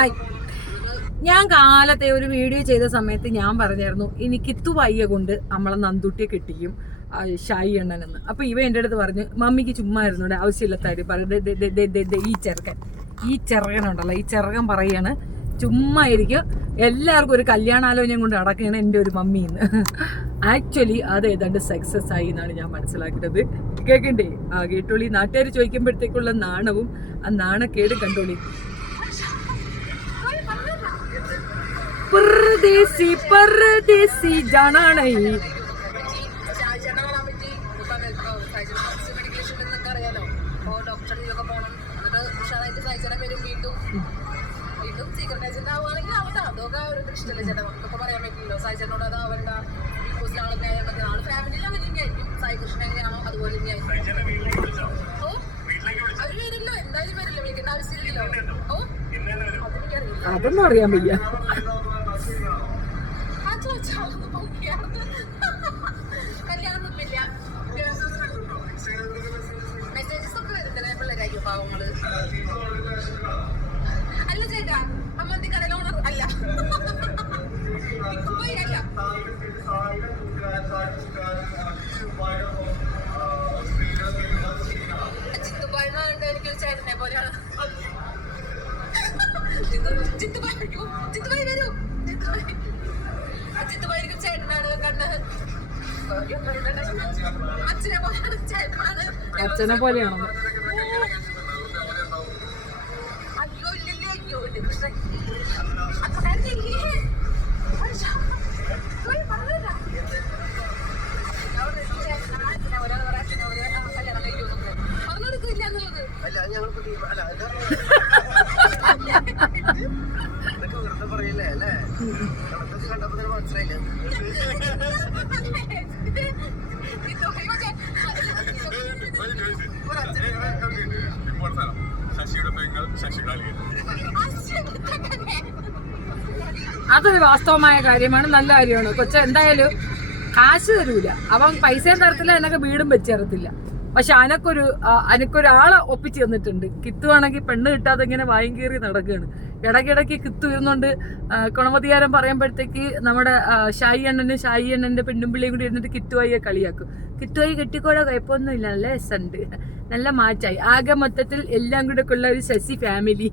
Hi, ഞാൻ കാലത്തെ ഒരു വീഡിയോ ചെയ്ത സമയത്ത് ഞാൻ പറഞ്ഞായിരുന്നു ഇനി കിത്തു വയ്യ കൊണ്ട് നമ്മളെ നന്ദുട്ടിയെ കെട്ടിക്കും ഷായി എണ്ണനെന്ന്. അപ്പൊ ഇവ എൻ്റെ അടുത്ത് പറഞ്ഞു മമ്മിക്ക് ചുമ്മാ ഇരുന്നൂടെ, ആവശ്യമില്ലാത്താര് പറഞ്ഞു. ഈ ചെറുകനുണ്ടല്ലോ, ഈ ചെറുകൻ പറയാണ് ചുമ്മാ ഇരിക്കും, എല്ലാവർക്കും ഒരു കല്യാണാലോചനയും കൊണ്ട് നടക്കുകയാണ് എൻ്റെ ഒരു മമ്മിന്ന്. ആക്ച്വലി അത് ഏതാണ്ട് സക്സസ് ആയി എന്നാണ് ഞാൻ മനസ്സിലാക്കുന്നത്. കേൾക്കണ്ടേ? കേട്ടോളി. നാട്ടുകാർ ചോദിക്കുമ്പോഴത്തേക്കുള്ള നാണവും ആ നാണക്കേട് കണ്ടോളി. परदेसी परदेसी जाना नहीं. അതൊന്നും അറിയാൻ വയ്യ. അല്ല ചേട്ടാ, അമ്മന്തി കടയിൽ ഓണർ അല്ല. ചിത്തുപായിണ്ട് എനിക്കൊരു ചേട്ടനെ പോലെയാണ്. ചിത്തുപായി വരൂ. ചിത്തുപായിരിക്കും ചേട്ടനാണ് കണ്ണ്. അച്ഛനെ പോലെയാണ് ചേട്ടനാണ്. അച്ഛനെ പോലെയാണോ? അയ്യോ ഇല്ലല്ലേ, അയ്യോ കൃഷ്ണൻ അച്ഛനില്ലേ? കല്യാണം കഴിക്കുന്നുണ്ട് പറഞ്ഞെടുക്കില്ല എന്നുള്ളത്. പറയില്ലേ അല്ലേ? കണ്ടപ്പോ മനസ്സിലായില്ല. അതൊരു വാസ്തവമായ കാര്യമാണ്, നല്ല കാര്യമാണ്. കൊച്ച എന്തായാലും കാശ് തരൂല, അവൻ പൈസയും തരത്തില്ല, എന്നൊക്കെ വീടും വെച്ചേരത്തില്ല. പക്ഷെ അനക്കൊരാളെ ഒപ്പിച്ച് തന്നിട്ടുണ്ട്. കിത്തുവാണെങ്കിൽ പെണ്ണ് കിട്ടാതെ ഇങ്ങനെ വായും കീറി നടക്കുകയാണ്. ഇടയ്ക്കിടയ്ക്ക് കിത്തു ഇരുന്നുകൊണ്ട് കുണമതികാരം പറയുമ്പോഴത്തേക്ക് നമ്മുടെ ഷായി അണ്ണന്റെ പെണ്ണും പിള്ളിയും കൂടി ഇരുന്നിട്ട് കിത്തുവായിയെ കളിയാക്കും. കിത്തുവായി കെട്ടിക്കോടെ കുഴപ്പമൊന്നുമില്ല, നല്ല രസമുണ്ട്, നല്ല മാച്ചായി. ആകെ മൊത്തത്തിൽ എല്ലാം കൂടെ ഉള്ള ഒരു ശശി ഫാമിലി.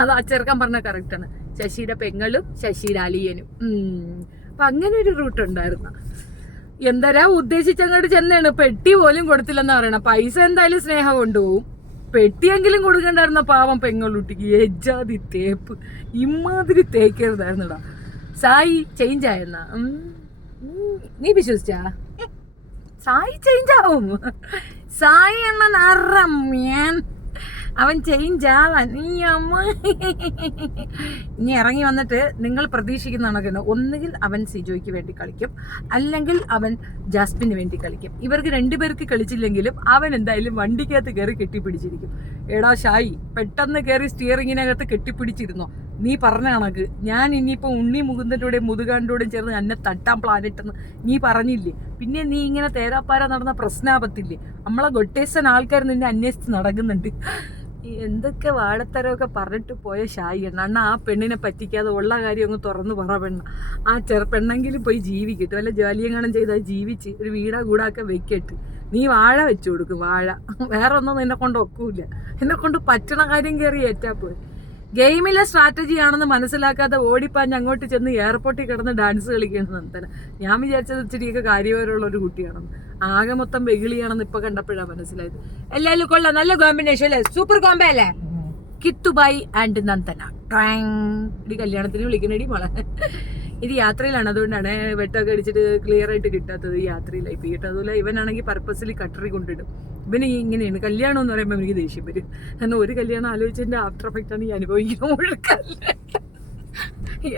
അത് ആ ചെറുക്കാൻ പറഞ്ഞ കറക്റ്റാണ്. ശശിയുടെ പെങ്ങളും ശശിയുടെ അളിയനും. അപ്പൊ അങ്ങനെ ഒരു റൂട്ട് ഉണ്ടായിരുന്നു. എന്തരാ ഉദ്ദേശിച്ചങ്ങോട്ട് ചെന്നാണ്. പെട്ടി പോലും കൊടുത്തില്ലെന്നാ പറയണ. പൈസ എന്തായാലും സ്നേഹം കൊണ്ടുപോകും, പെട്ടിയെങ്കിലും കൊടുക്കണ്ടായിരുന്ന പാവം പെങ്ങളുട്ടിക്ക്. എജാതി തേപ്പ്, ഇമാതിരി തേക്കരുതായിരുന്നടാ. സായി ചേഞ്ച് ആയിരുന്ന നീ വിശ്വസിച്ചാ? സായി ചേഞ്ച് ആവും. സായി എണ്ണൻ അറമ്യാൻ, അവൻ ചേഞ്ച് ആവാൻ. ഇനി ഇറങ്ങി വന്നിട്ട് നിങ്ങൾ പ്രതീക്ഷിക്കുന്ന കണക്കാണ്. ഒന്നുകിൽ അവൻ സിജോയ്ക്ക് വേണ്ടി കളിക്കും, അല്ലെങ്കിൽ അവൻ ജാസ്മിന് വേണ്ടി കളിക്കും. ഇവർക്ക് രണ്ടുപേർക്ക് കളിച്ചില്ലെങ്കിലും അവൻ എന്തായാലും വണ്ടിക്കകത്ത് കയറി കെട്ടിപ്പിടിച്ചിരിക്കും. എടാ ഷായി, പെട്ടെന്ന് കയറി സ്റ്റിയറിങ്ങിനകത്ത് കെട്ടിപ്പിടിച്ചിരുന്നോ? നീ പറഞ്ഞ കണക്ക് ഞാൻ ഇനിയിപ്പോൾ ഉണ്ണി മുകുന്ദൻ്റെ കൂടെ മുതുകാണ്ടോടും ചേർന്ന് എന്നെ തട്ടാൻ പ്ലാനിട്ടെന്ന് നീ പറഞ്ഞില്ലേ? പിന്നെ നീ ഇങ്ങനെ തേരാപ്പാര നടന്ന പ്രശ്നാപത്തില്ലേ? നമ്മളെ ഗൊട്ടേസൻ ആൾക്കാർ നിന്നെ അന്വേഷിച്ച് നടക്കുന്നുണ്ട്. എന്തൊക്കെ വാഴത്തരമൊക്കെ പറഞ്ഞിട്ട് പോയ ഷായി എണ്ണ. ആ പെണ്ണിനെ പറ്റിക്കാതെ ഉള്ള കാര്യം അങ്ങ് തുറന്നു പറ പെണ്ണ. ആ പെണ്ണെങ്കിലും പോയി ജീവിക്കട്ടെ, വല്ല ജോലിയെങ്ങാനും ചെയ്താൽ ജീവിച്ച് ഒരു വീടാ കൂടാക്കെ വെക്കട്ട്. നീ വാഴ വെച്ചു കൊടുക്കും, വാഴ. വേറെ ഒന്നും എന്നെ കൊണ്ട് ഒക്കൂല. എന്നെ കൊണ്ട് പറ്റണ കാര്യം കയറി ഏറ്റാ പോയി. ഗെയിമിലെ സ്ട്രാറ്റജി ആണെന്ന് മനസ്സിലാക്കാതെ ഓടിപ്പാഞ്ഞ് അങ്ങോട്ട് ചെന്ന് എയർപോർട്ടിൽ കിടന്ന് ഡാൻസ് കളിക്കുന്നത് നന്ദന. ഞാൻ വിചാരിച്ചത് ഇച്ചിരിയൊക്കെ കാര്യപരമുള്ള ഒരു കുട്ടിയാണെന്ന്. ആകെ മൊത്തം വെകിളിയാണെന്ന് ഇപ്പൊ കണ്ടപ്പോഴാണ് മനസ്സിലായത്. എല്ലാവരും കൊള്ളാം, നല്ല കോമ്പിനേഷൻ അല്ലേ? സൂപ്പർ കോമ്പോ അല്ലേ? കിത്തുബായി ആൻഡ് നന്ദന. ഇടി കല്യാണത്തിന് വിളിക്കണടി മോളെ. ഇത് യാത്രയിലാണ്, അതുകൊണ്ടാണ് വെട്ടമൊക്കെ അടിച്ചിട്ട് ക്ലിയർ ആയിട്ട് കിട്ടാത്തത്. യാത്രയിലായി കേട്ടോ. അതുപോലെ ഇവനാണെങ്കിൽ പർപ്പസിലി കട്ടറി കൊണ്ടിടും. ഇവന് ഇങ്ങനെയാണ് കല്യാണം എന്ന് പറയുമ്പോൾ എനിക്ക് ദേഷ്യം വരും. കാരണം ഒരു കല്യാണം ആലോചിച്ചതിന്റെ ആഫ്റ്റർ എഫക്റ്റ് ആണ് ഈ അനുഭവിക്കുന്നത്.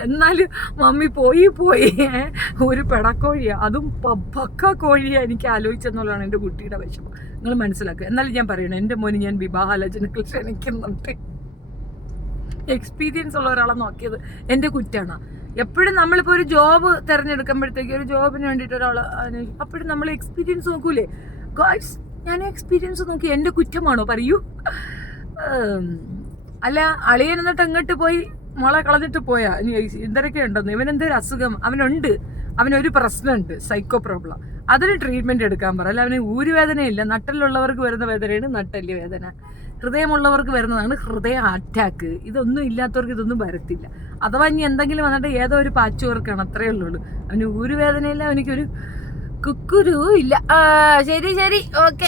എന്നാലും മമ്മി പോയി ഒരു പെടക്കോഴിയാ, അതും പക്ക കോഴിയാ എനിക്ക് ആലോചിച്ചെന്നുള്ളതാണ് എൻ്റെ കുട്ടിയുടെ വിഷമം. നിങ്ങൾ മനസ്സിലാക്കുക. എന്നാലും ഞാൻ പറയണം, എൻ്റെ മോന് ഞാൻ വിവാഹാലോചനകൾ ക്ഷണിക്കുന്നുണ്ട്. എക്സ്പീരിയൻസ് ഉള്ള ഒരാളെ നോക്കിയത് എൻ്റെ കുറ്റാണ്. എപ്പോഴും നമ്മളിപ്പോൾ ഒരു ജോബ് തിരഞ്ഞെടുക്കുമ്പോഴത്തേക്ക്, ഒരു ജോബിന് വേണ്ടിയിട്ട് ഒരാൾ അപ്പോഴും നമ്മൾ എക്സ്പീരിയൻസ് നോക്കൂലേ? ഗായ്സ്, ഞാൻ എക്സ്പീരിയൻസ് നോക്കി എൻ്റെ കുറ്റമാണോ പറയൂ? അല്ല, അളിയൻ എന്നിട്ട് അങ്ങോട്ട് പോയി മോളെ കളഞ്ഞിട്ട് പോയാ ഇനി എന്തൊക്കെ ഉണ്ടെന്ന് ഇവനെന്തൊരു അസുഖം അവനുണ്ട്, അവനൊരു പ്രശ്നമുണ്ട്, സൈക്കോ പ്രോബ്ലം. അതിന് ട്രീറ്റ്മെന്റ് എടുക്കാൻ പറ. അല്ല അവന് ഊരുവേദനയില്ല. നട്ടലുള്ളവർക്ക് വരുന്ന വേദനയാണ് നട്ടല് വേദന, ഹൃദയമുള്ളവർക്ക് വരുന്നതാണ് ഹൃദയ അറ്റാക്ക്. ഇതൊന്നും ഇല്ലാത്തവർക്ക് ഇതൊന്നും വരത്തില്ല. അഥവാ ഇനി എന്തെങ്കിലും വന്നിട്ട് ഏതോ ഒരു പാച്ച് വർക്കാണ്, അത്രയേ ഉള്ളൂ. അവന് ഊരുവേദനയില്ല, അവനിക്കൊരു കുക്കുരു ഇല്ല. ശരി ശരി, ഓക്കെ.